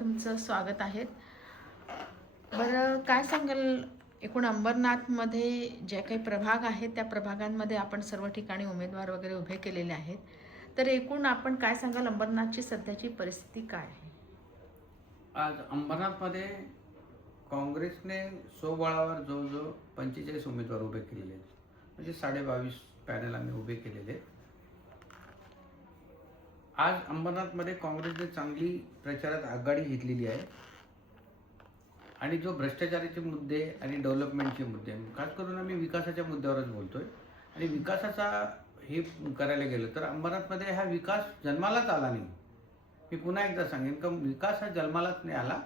तुमचं स्वागत आहे. बरं, काय सांगाल एकूण अंबरनाथमध्ये जे काही प्रभाग आहेत त्या प्रभागांमध्ये आपण सर्व ठिकाणी उमेदवार वगैरे उभे केलेले आहेत. तर एकूण आपण काय सांगाल अंबरनाथची सध्याची परिस्थिती काय आहे? आज अंबरनाथमध्ये काँग्रेसने स्वबळावर जवळजवळ 45 उमेदवार उभे केलेले आहेत. म्हणजे 22.5 पॅनल आम्ही उभे केलेले आहेत. आज अंबरनाथमध्ये काँग्रेसने चांगली प्रचारात आघाडी घेतलेली आहे आणि जो भ्रष्टाचाराचे मुद्दे आणि डेव्हलपमेंटचे मुद्दे, खास करून आम्ही विकासाच्या मुद्द्यावरच बोलतोय. आणि विकासाचा हे करायला गेलं तर अंबरनाथमध्ये हा विकास जन्मालाच आला नाही. मी पुन्हा एकदा सांगेन का विकास हा जन्मालाच नाही आला.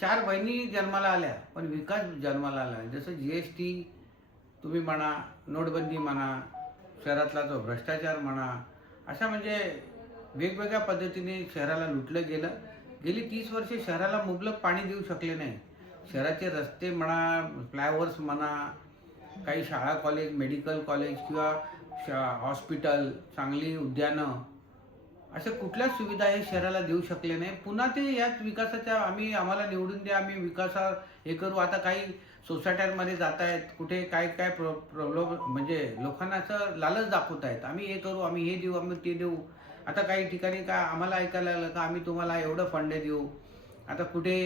4 बहिणी जन्माला आल्या पण विकास जन्माला आला नाही. जसं GST तुम्ही म्हणा, नोटबंदी म्हणा, शहरातला जो भ्रष्टाचार म्हणा, अशा म्हणजे वेगवेगळ्या पद्धतीने शहराला लुटलं गेलं. गेली 30 वर्षे शहराला मुबलक पाणी देऊ शकले नाही. शहराचे रस्ते म्हणा, फ्लायओव्हर्स म्हणा, काही शाळा कॉलेज, मेडिकल कॉलेज किंवा हॉस्पिटल, चांगली उद्यानं, अशा कुठल्याच सुविधा हे शहराला देऊ शकले नाही. पुन्हा ते याच विकासाच्या आम्हाला निवडून द्या, आम्ही विकासावर हे करू. आता काही सोसायट्यांमध्ये जात आहेत, कुठे काय काय प्रॉब्लेम म्हणजे लोकांना असं लालच दाखवत आहेत, आम्ही हे करू, आम्ही हे देऊ, आम्ही ते देऊ. आता काही ठिकाणी काय आम्हाला ऐकायला लागलं का आम्ही तुम्हाला एवढं फंड देऊ. आता कुठे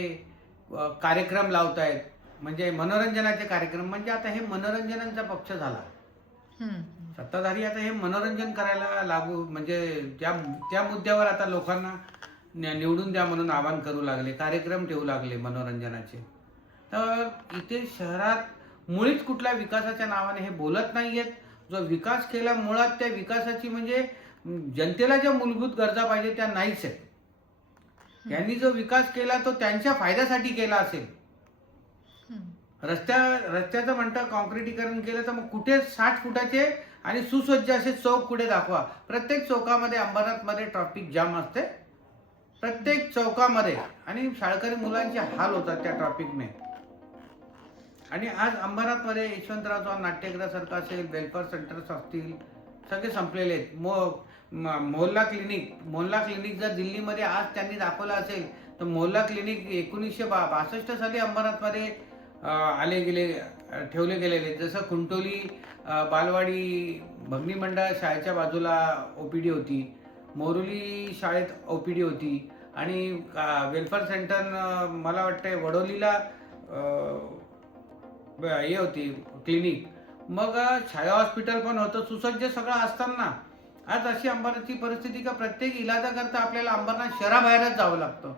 कार्यक्रम लावत आहेत, म्हणजे मनोरंजनाचे कार्यक्रम. म्हणजे आता हे मनोरंजनाचा पक्ष झाला. सत्ताधारी आता हे मनोरंजन करायला लागू, म्हणजे त्या मुद्द्यावर आता लोकांना निवडून द्या म्हणून आवाहन करू लागले, कार्यक्रम ठेवू लागले मनोरंजनाचे. तर इथे शहरात मुळीच कुठल्या विकासाच्या नावाने हे बोलत नाहीयेत. जो विकास केला मुळात त्या विकासाची म्हणजे जनतेला ज्या मूलभूत गरजा पाहिजे त्या नाहीच आहेत. यांनी जो विकास केला तो त्यांच्या फायद्यासाठी केला असेल. रस्त्याचं म्हणतं काँक्रिटीकरण केलं तर मग कुठे 60 फुटाचे आणि सुसज्ज असे चौक कुठे दाखवा. प्रत्येक चौकामध्ये अंबरनाथमध्ये ट्रॅफिक जाम असते, प्रत्येक चौकामध्ये. आणि शाळकरी मुलांचे हाल होतात त्या ट्रॅफिकने. आणि आज अंबरनाथमध्ये यशवंतराव चव्हाण नाट्यगृहासारखं असेल, वेलफेअर सेंटर्स असतील, सगळे संपलेले आहेत. मोहल्ला क्लिनिक जर दिल्लीमध्ये आज त्यांनी दाखवलं असेल तर मोहल्ला क्लिनिक 1962 साली अंबरनाथमध्ये ठेवले गेलेले. जसं खुंटोली बालवाडी भगनी मंडळ शाळेच्या बाजूला OPD होती, मोरुली शाळेत OPD होती, आणि वेलफेअर सेंटर मला वाटतं वडोलीला हे होती क्लिनिक. मग छाया हॉस्पिटल पण होतं, सुसज्ज सगळं असताना आज अशी अंबरनाथची परिस्थिती का प्रत्येक इलाजाकरता आपल्याला अंबरनाथ शहराबाहेरच जावं लागतं.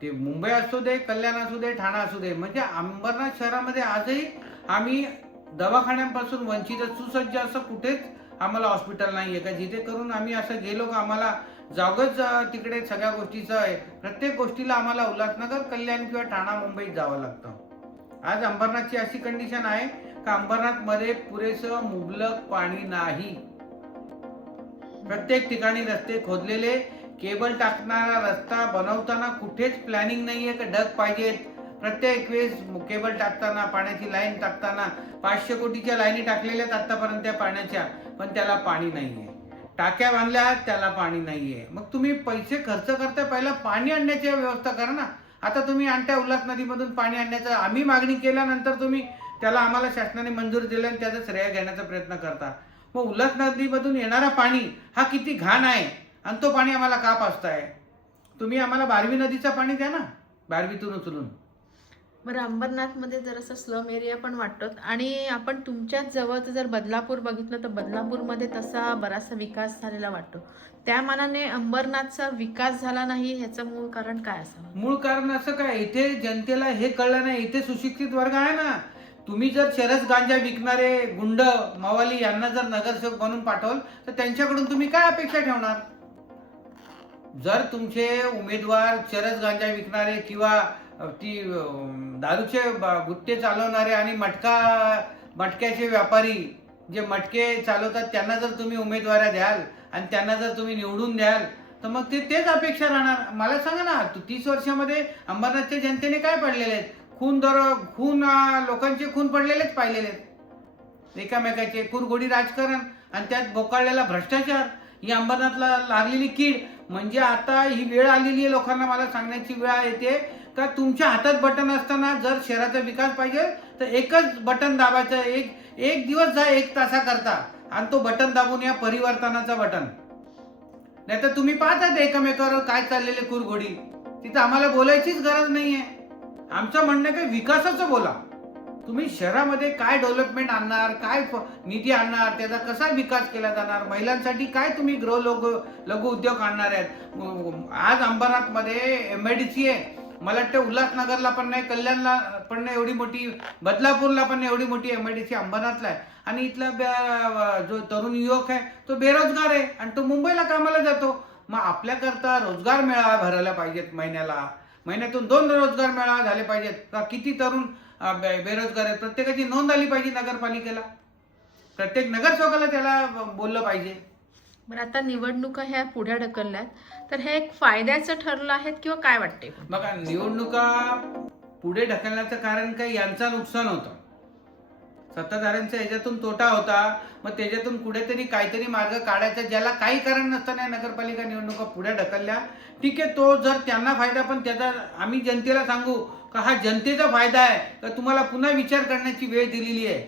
ते मुंबई असू दे, कल्याण असू दे, ठाणा असू दे. म्हणजे अंबरनाथ शहरामध्ये आजही आम्ही दवाखान्यांपासून वंचित. सुसज्ज असं कुठेच आम्हाला हॉस्पिटल नाही आहे का जिथे करून आम्ही असं गेलो का आम्हाला जागच तिकडे सगळ्या गोष्टीचं आहे. प्रत्येक गोष्टीला आम्हाला उल्हासनगर, कल्याण किंवा ठाणा, मुंबईत जावं लागतं. आज अंबरनाथची अशी कंडिशन आहे का अंबरनाथमध्ये पुरेसं मुबलक पाणी नाही. प्रत्येक ठिकाणी रस्ते खोदलेले, केबल टाकणारा रस्ता बनवताना कुठेच प्लॅनिंग नाहीये का ढग पाहिजेत. प्रत्येक वेळेस केबल टाकताना, पाण्याची लाईन टाकताना 500 कोटीच्या लाईनी टाकलेल्या आहेत आतापर्यंत त्या पाण्याच्या, पण त्याला पाणी नाहीये. टाक्या बांधल्या, त्याला पाणी नाहीये. मग तुम्ही पैसे खर्च करता, पहिला पाणी आणण्याची व्यवस्था करा ना. आता तुम्ही आणत्या उल्हास नदीमधून पाणी आणण्याचं आम्ही मागणी केल्यानंतर तुम्ही त्याला आम्हाला शासनाने मंजुरी दिली आणि त्याचा श्रेय घेण्याचा प्रयत्न करता. मग उल्हास नदीमधून येणारा पाणी हा किती घाण आहे आणि तो पाणी आम्हाला का पाजताय. तुम्ही आम्हाला बारवी नदीचं पाणी द्या ना, बारवीतून उचलून. बरं, अंबरनाथमध्ये जरासा स्लम एरिया पण वाटतो. आणि आपण तुमच्याच जवळचं जर बदलापूर बघितलं तर बदलापूरमध्ये तसा बराचसा विकास झालेला वाटतो. त्या मानाने अंबरनाथचा विकास झाला नाही, ह्याचं मूळ कारण काय असावं? मूळ कारण असं काय, इथे जनतेला हे कळलं नाही. इथे सुशिक्षित वर्ग आहे ना. तुम्ही जर चरस गांजा विकणारे गुंड मवाली यांना जर नगरसेवक बनवून पाठवल तर त्यांच्याकडून तुम्ही काय अपेक्षा ठेवणार. जर तुमचे उमेदवार चरस गांजा विकणारे किंवा ती दारूचे गुट्टे चालवणारे आणि मटक्याचे व्यापारी जे मटके चालवतात त्यांना जर तुम्ही उमेदवाऱ्या द्याल आणि त्यांना जर तुम्ही निवडून द्याल तर मग तेच अपेक्षा राहणार. मला सांगा ना, 30 वर्षामध्ये अंबरनाथच्या जनतेने काय पडलेले आहेत. लोकांचे खून पडलेलेच पाहिलेले आहेत. एकामेकाचे कुरघोडी राजकारण आणि त्यात बोकाळलेला भ्रष्टाचार ही अंबरनाथला लागलेली कीड. म्हणजे आता ही वेळ आलेली आहे, लोकांना मला सांगण्याची वेळ येते का तुमच्या हातात बटन असताना जर शहराचा विकास पाहिजे तर एकच बटन दाबायचं, एक दिवस जा 1 तासाकरता आणि तो बटन दाबून या परिवर्तनाचा बटन. नाही तर तुम्ही पाहतात एकमेकावर काय चाललेले कुरघोडी, तिथं आम्हाला बोलायचीच गरज नाहीये. आमचं म्हणणं काय विकासाचं बोला. तुम्ही शहरामध्ये काय डेव्हलपमेंट आणणार, काय निधी आणणार, त्याचा कसा विकास केला जाणार, महिलांसाठी काय तुम्ही लघु उद्योग आणणार आहेत. आज अंबरनाथमध्ये MIDC आहे, मला वाटतं उल्हासनगरला पण नाही, कल्याणला पण नाही एवढी मोठी, बदलापूरला पण नाही एवढी मोठी MIDC अंबरनाथला आहे. आणि इथला जो तरुण युवक आहे तो बेरोजगार आहे आणि तो मुंबईला कामाला जातो. मग आपल्याकरता रोजगार मेळावा भरायला पाहिजेत, महिन्यातून 2 रोजगार मेळावा झाले पाहिजेत. का किती तरुण बेरोजगार आहेत, प्रत्येकाची नोंद आली पाहिजे नगरपालिकेला, प्रत्येक नगरसेवकाला त्याला बोललं पाहिजे. बरं, आता निवडणुका ह्या पुढे ढकलल्यात, तर हे एक फायद्याचं ठरलं आहे किंवा काय वाटते? बघा, निवडणुका पुढे ढकलण्याचं कारण काय, यांचं नुकसान होतं, सत्ताधाऱ्यांचा याच्यातून तोटा होता. मग त्याच्यातून कुठेतरी काहीतरी मार्ग काढायचा, ज्याला काही कारण नसताना नगरपालिका निवडणुका पुढे ढकलल्या. ठीक आहे, तो जर त्यांना फायदा, पण त्याचा आम्ही जनतेला सांगू का हा जनतेचा फायदा आहे, का तुम्हाला पुन्हा विचार करण्याची वेळ दिलेली आहे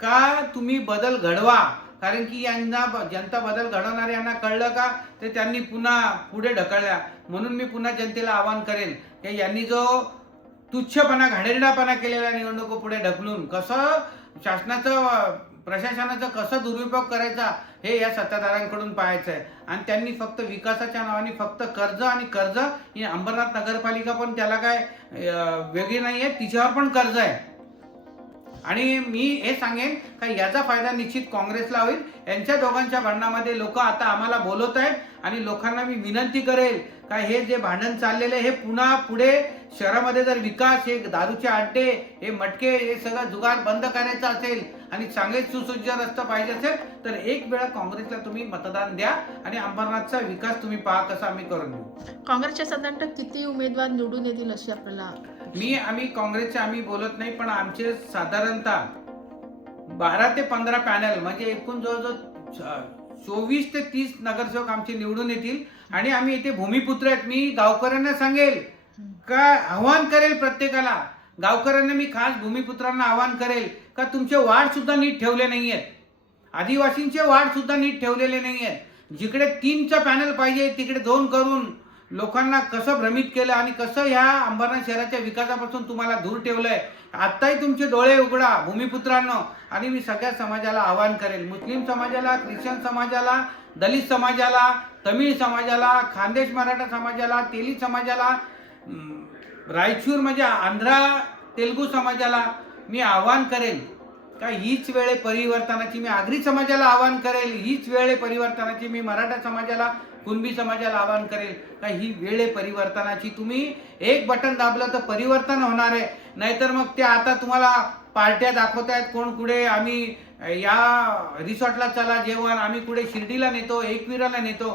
का तुम्ही बदल घडवा. कारण की यांना जनता बदल घडवणारे यांना कळलं का, ते त्यांनी पुन्हा पुढे ढकलल्या. म्हणून मी पुन्हा जनतेला आवाहन करेन की यांनी जो तुच्छपणा, घाणेरडापणा केलेला निवडणुका पुढे ढकलून कसं प्रशासनाचा कसा दुरुपयोग करायचा हे या सत्ताधाऱ्यांकडून पाहायचं आहे. आणि त्यांनी फक्त विकासाच्या नावाने फक्त कर्ज ही अंबरनाथ नगरपालिका पण त्याला काय वेगळी नाही आहे, तिच्यावर पण कर्ज आहे. आणि मी हे सांगेन का याचा फायदा निश्चित काँग्रेसला होईल. यांच्या दोघांच्या भांडणामध्ये लोक आता आम्हाला बोलवत आहेत आणि लोकांना मी विनंती करेल का हे जे भांडण चाललेले हे पुन्हा पुढे शहरामध्ये जर विकास, हे दारूचे अड्डे, हे मटके, हे सगळं जुगार बंद करायचं असेल आणि चांगले सुसज्ज रस्ता पाहिजे असेल तर एक वेळा काँग्रेसला तुम्ही मतदान द्या आणि अंबरनाथचा विकास तुम्ही पहा कसा आम्ही करून देऊ. काँग्रेसच्या साधारणतः किती उमेदवार निवडून येतील अशी आपल्याला? आम्ही काँग्रेसचे आम्ही बोलत नाही, पण आमचे साधारणतः 12 ते 15 पॅनल म्हणजे एकूण जवळजवळ 24 ते 30 नगरसेवक आमचे निवडून येतील. आणि आम्ही इथे भूमिपुत्र आहेत. मी गावकऱ्यांना सांगेल का, आव्हान करेल प्रत्येकाला, गावकऱ्यांना मी खास भूमिपुत्रांना आवाहन करेल का तुमचे वार्ड सुद्धा नीट ठेवले नाही आहेत, आदिवासींचे वार्ड सुद्धा नीट ठेवलेले नाही आहेत. जिकडे 3चा पॅनल पाहिजे तिकडे 2 करून लोकांना कसं भ्रमित केलं आणि कसं ह्या अंबरनाथ शहराच्या विकासापासून तुम्हाला दूर ठेवलंय. आत्ताही तुमचे डोळे उघडा भूमिपुत्रांनो. आणि मी सगळ्या समाजाला आवाहन करेल, मुस्लिम समाजाला, ख्रिश्चन समाजाला, दलित समाजाला, तमिळ समाजाला, खानदेश मराठा समाजाला, तेली समाजाला, रायचूर म्हणजे आंध्रा तेलुगू समाजाला मी आवाहन करेल का हीच वेळ परिवर्तनाची. मी आगरी समाजाला आवाहन करेल, हीच वेळ परिवर्तनाची. मी मराठा समाजाला, कुणबी समाजाला आवाहन करेल का ही वेळ परिवर्तनाची. तुम्ही एक बटन दाबलं तर परिवर्तन होणार आहे. नाहीतर मग ते आता तुम्हाला पार्ट्या दाखवत आहेत, कोण कुठे आम्ही या रिसॉर्टला चला जेवण, आम्ही कुठे शिर्डीला नेतो, एकविराला नेतो.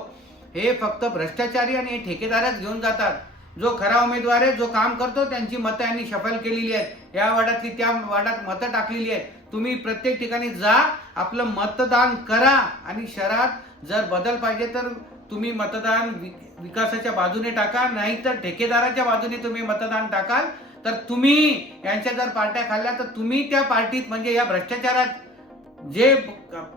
हे फक्त भ्रष्टाचारी आणि हे ठेकेदारच घेऊन जातात. जो खरा उमेदवार आहे, जो काम करतो, त्यांची मतं यांनी शफल केलेली आहेत. या वार्डातली त्या वार्डात मतं टाकलेली आहेत. तुम्ही प्रत्येक ठिकाणी जा, आपलं मतदान करा. आणि शहरात जर बदल पाहिजे तर तुम्ही मतदान विकासाच्या बाजूने टाका, नाहीतर ठेकेदाराच्या बाजूने तुम्ही मतदान टाकाल तर तुम्ही यांच्या जर पार्ट्या खाल्ल्या तर तुम्ही त्या पार्टीत म्हणजे या भ्रष्टाचारात जे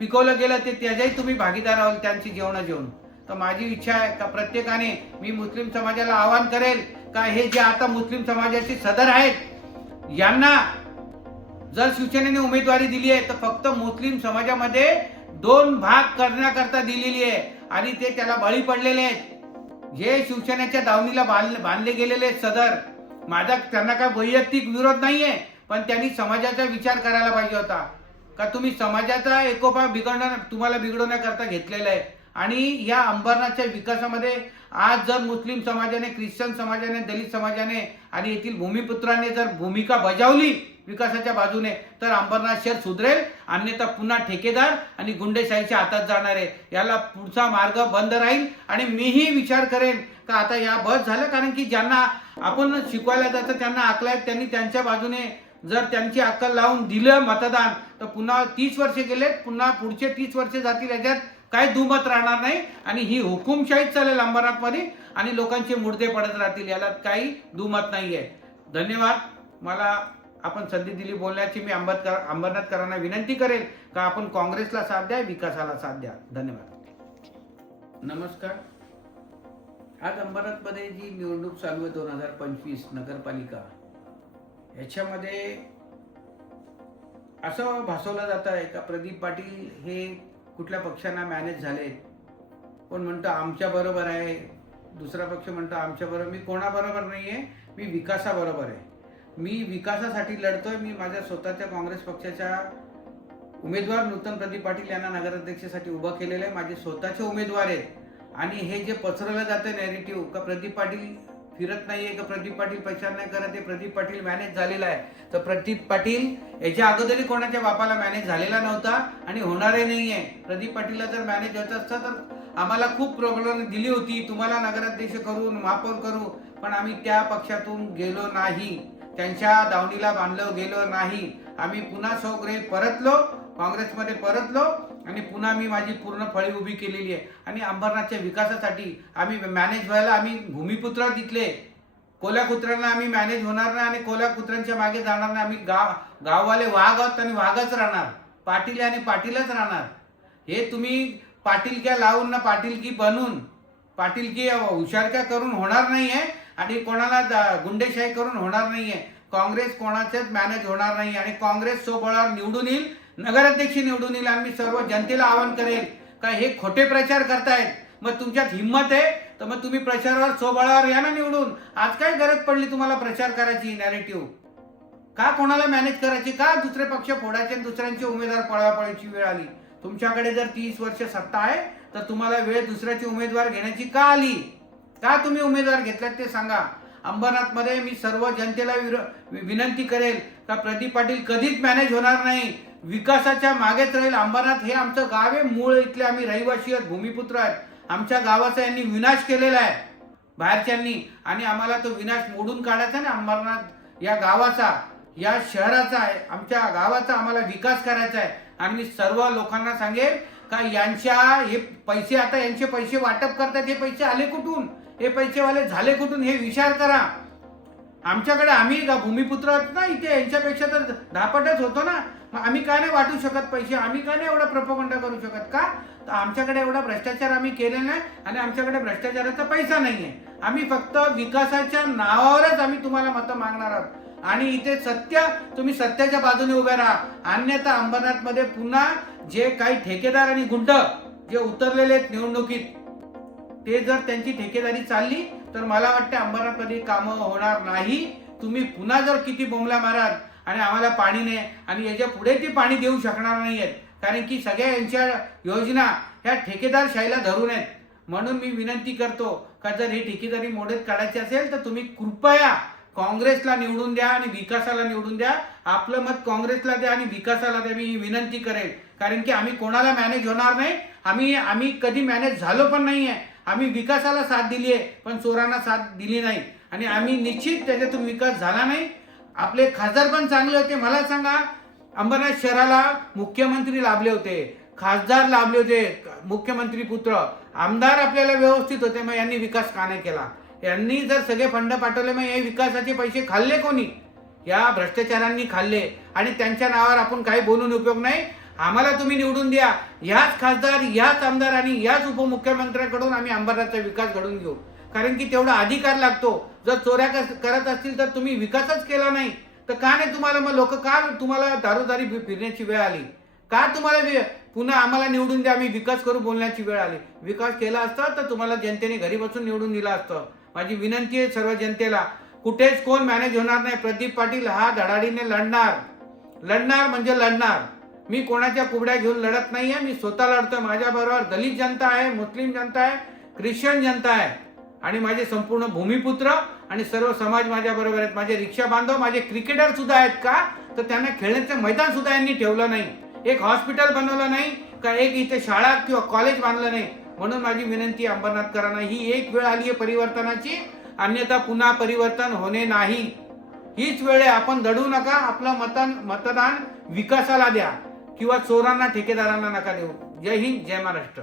पिकवलं गेलं ते त्याच्याही तुम्ही भागीदार आहोत, त्यांची जेवण. तर माझी इच्छा आहे का प्रत्येकाने, मी मुस्लिम समाजाला आवाहन करेल का हे जे आता मुस्लिम समाजाचे सदर आहेत यांना जर शिवसेनेने उमेदवारी दिली आहे तर फक्त मुस्लिम समाजामध्ये 2 भाग करण्याकरता दिलेली आहे आणि ते त्याला बळी पडलेले आहेत. जे शिवसेनेच्या दावणीला बांधले गेलेले सदर, माझा त्यांना काय वैयक्तिक विरोध नाहीये, पण त्यांनी समाजाचा विचार करायला पाहिजे होता का तुम्ही समाजाचा एकोपा तुम्हाला बिघडवण्याकरता घेतलेला आहे. आणि या अंबरनाथच्या विकासामध्ये आज जर मुस्लिम समाजाने, ख्रिश्चन समाजाने, दलित समाजाने आणि येथील भूमिपुत्रांनी जर भूमिका बजावली विकासाच्या बाजूने तर अंबरनाथ शहर सुधरेल. अन्यथा पुन्हा ठेकेदार आणि गुंडेशाहीच्या हातात जाणार आहे. याला पुढचा मार्ग बंद राहील. आणि मीही विचार करेन का आता या बस झालं, कारण की ज्यांना आपण शिकवायला जातं त्यांना अक्कल आहेत, त्यांनी त्यांच्या बाजूने जर त्यांची अक्कल लावून दिलं मतदान तर पुन्हा 30 वर्षे गेलेत, पुन्हा पुढचे 30 वर्षे जातील. याच्यात काही दुमत राहणार नाही आणि ही हुकुमशाहीच चालेल अंबरनाथमध्ये आणि लोकांचे मुर्दे पडत राहतील, याला काही दुमत नाही आहे. धन्यवाद. मला आपण संधी दिली बोलण्याची. मी अंबरनाथकरांना विनंती करेल का आपण काँग्रेसला साथ द्या, विकासाला साथ द्या. धन्यवाद. नमस्कार. आज अंबरनाथमध्ये जी निवडणूक चालू आहे 2025 नगरपालिका, याच्यामध्ये असं भासवलं जात आहे का प्रदीप पाटील हे कुठल्या पक्षांना मॅनेज झालेत. कोण म्हणतं आमच्या बरोबर आहे, दुसरा पक्ष म्हणतो आमच्या बरोबर. मी कोणाबरोबर नाही आहे, मी विकासाबरोबर आहे. मी विकासासाठी लढतोय. मी माझ्या स्वतःच्या काँग्रेस पक्षाच्या उमेदवार नूतन प्रदीप पाटील यांना नगराध्यक्षासाठी उभं केलेलं आहे. माझे स्वतःचे उमेदवार आहेत. आणि हे जे पसरवलं जातं नॅरेटिव्ह का प्रदीप पाटील फिरत नाहीये, का प्रदीप पाटील प्रचार नाही करत आहे, प्रदीप पाटील मॅनेज झालेला आहे, तर प्रदीप पाटील याच्या अगोदरही कोणाच्या बापाला मॅनेज झालेला नव्हता आणि होणारही नाहीये. प्रदीप पाटीलला जर मॅनेज होत असतं तर आम्हाला खूप प्रॉब्लेम दिली होती, तुम्हाला नगराध्यक्ष करून महापौर करू, पण आम्ही त्या पक्षातून गेलो नाही, त्यांच्या दावणीला बांधलो गेलो नाही. आम्ही पुन्हा सौग्रे परतलो, काँग्रेसमध्ये परतलो आणि पुन्हा मी माझी पूर्ण फळी उभी केलेली आहे. आणि अंबरनाथच्या विकासासाठी आम्ही मॅनेज व्हायला आम्ही भूमिपुत्र तिथले. कोल्या कुत्र्यांना आम्ही मॅनेज होणार नाही आणि कोल्या कुत्र्यांच्या मागे जाणार नाही. आम्ही गाववाले वाघ आहोत आणि वाघच राहणार, पाटील आणि पाटीलच राहणार. हे तुम्ही पाटीलक्या लावून ना पाटीलकी बनून पाटीलकी हुशारक्या करून होणार नाहीये आणि कोणाला गुंडेशाही करून होणार नाहीये. काँग्रेस कोणाचेच मॅनेज होणार नाही आणि काँग्रेस सोबळावर निवडून येईल, नगराध्यक्ष निवडून येईल. आणि मी सर्व जनतेला आवाहन करेल का हे खोटे प्रचार करतायत, मग तुमच्यात हिंमत आहे तर मग तुम्ही प्रचारावर सोबळावर या ना निवडून. आज काय गरज पडली तुम्हाला प्रचार करायची, नॅरेटिव्ह का कोणाला मॅनेज करायची, का दुसरे पक्ष फोडायचे आणि दुसऱ्यांचे उमेदवार पळवापळीची वेळ आली. तुमच्याकडे जर 30 वर्ष सत्ता आहे तर तुम्हाला वेळ दुसऱ्याचे उमेदवार घेण्याची का आली, का तुम्ही उमेदवार घेतलात ते सांगा. अंबरनाथमध्ये मी सर्व जनतेला विनंती करेल का प्रदीप पाटील कधीच मॅनेज होणार नाही, विकासाच्या मागेच राहील. अंबरनाथ हे आमचं गाव आहे, मूळ इथले आम्ही रहिवासी आहेत, भूमिपुत्र आहेत. आमच्या गावाचा यांनी विनाश केलेला आहे बाहेरच्यांनी आणि आम्हाला तो विनाश मोडून काढायचा ना. अंबरनाथ या गावाचा, या शहराचा आहे, आमच्या गावाचा आम्हाला विकास करायचा आहे. आणि मी सर्व लोकांना सांगेल का यांच्या हे पैसे, आता यांचे पैसे वाटप करतात, हे पैसे आले कुठून, हे पैसेवाले झाले कुठून, हे विचार करा. आमच्याकडे आम्ही भूमिपुत्र आहोत ना इथे, यांच्यापेक्षा तर 10 पटच होतो ना. मग आम्ही का नाही वाटू शकत पैसे, आम्ही का नाही एवढा प्रोपगंडा करू शकत का. तर आमच्याकडे एवढा भ्रष्टाचार आम्ही केलेला नाही आणि आमच्याकडे भ्रष्टाचाराचा पैसा नाहीये. आम्ही फक्त विकासाच्या नावावरच आम्ही तुम्हाला मतं मागणार आहोत आणि इथे सत्य, तुम्ही सत्याच्या बाजूने उभे राहा. अन्यथा अंबरनाथमध्ये पुन्हा जे काही ठेकेदार आणि गुंड जे उतरलेले आहेत निवडणुकीत, ते जर त्यांची ठेकेदारी चालली तर मला वाटतं अंबरनाथमध्ये कामं होणार नाही. तुम्ही पुन्हा जर किती बोंबला माराल आणि आम्हाला पाणी नाही आणि याच्या पुढे ते पाणी देऊ शकणार नाही आहेत, कारण की सगळ्या यांच्या योजना ह्या ठेकेदारशाहीला धरून आहेत. म्हणून मी विनंती करतो का जर ही ठेकेदारी मोडत काढायची असेल तर तुम्ही कृपया काँग्रेसला निवडून द्या आणि विकासाला निवडून द्या. आपलं मत काँग्रेसला द्या आणि विकासाला द्या, मी ही विनंती करेल. कारण की आम्ही कोणाला मॅनेज होणार नाही, आम्ही कधी मॅनेज झालो पण नाही आहे. आम्ही विकासाला साथ दिली आहे पण चोरांना साथ दिली नाही आणि आम्ही निश्चित त्याच्यातून विकास झाला नाही. आपले खासदार पण चांगले होते. मला सांगा, अंबरनाथ शहराला मुख्यमंत्री लाभले होते, खासदार लाभले होते, मुख्यमंत्री पुत्र, आमदार आपल्याला व्यवस्थित होते, मग यांनी विकास का नाही केला. यांनी जर सगळे फंड पाठवले मग हे विकासाचे पैसे खाल्ले कोणी, या भ्रष्टाचारांनी खाल्ले आणि त्यांच्या नावावर आपण काही बोलून उपयोग नाही. आम्हाला तुम्ही निवडून द्या, ह्याच खासदार, ह्याच आमदार आणि ह्याच उपमुख्यमंत्र्यांकडून आम्ही अंबरनाथचा विकास घडून घेऊ. कारण की तेवढा अधिकार लागतो. जर चोऱ्या करत असतील तर तुम्ही विकासच केला नाही तर का नाही तुम्हाला, मग लोक का तुम्हाला दारोदारी फिरण्याची वेळ आली, का तुम्हाला पुन्हा आम्हाला निवडून द्या आम्ही विकास करू बोलण्याची वेळ आली. विकास केला असता तर तुम्हाला जनतेने घरी बसून निवडून दिला असतं. माझी विनंती आहे सर्व जनतेला, कुठेच कोण मॅनेज होणार नाही. प्रदीप पाटील हा धडाडीने लढणार म्हणजे लढणार. मी कोणाच्या कुबड्या घेऊन लढत नाहीये, मी स्वतः लढतोय. माझ्याबरोबर दलित जनता आहे, मुस्लिम जनता आहे, ख्रिश्चन जनता आहे आणि माझे संपूर्ण भूमिपुत्र आणि सर्व समाज माझ्या बरोबर आहेत. माझे रिक्षा बांधव, माझे क्रिकेटर सुद्धा आहेत का, तर त्यांना खेळण्याचे मैदान सुद्धा यांनी ठेवलं नाही, एक हॉस्पिटल बनवलं नाही का, एक इथे शाळा किंवा कॉलेज बांधलं नाही. म्हणून माझी विनंती अंबरनाथकरांना, ही एक वेळ आली आहे परिवर्तनाची, अन्यथा पुन्हा परिवर्तन होणे नाही. हीच वेळ आहे. आपण दडू नका, आपलं मतदान विकासाला द्या किंवा चोरांना ठेकेदारांना नका देऊ. जय हिंद, जय महाराष्ट्र.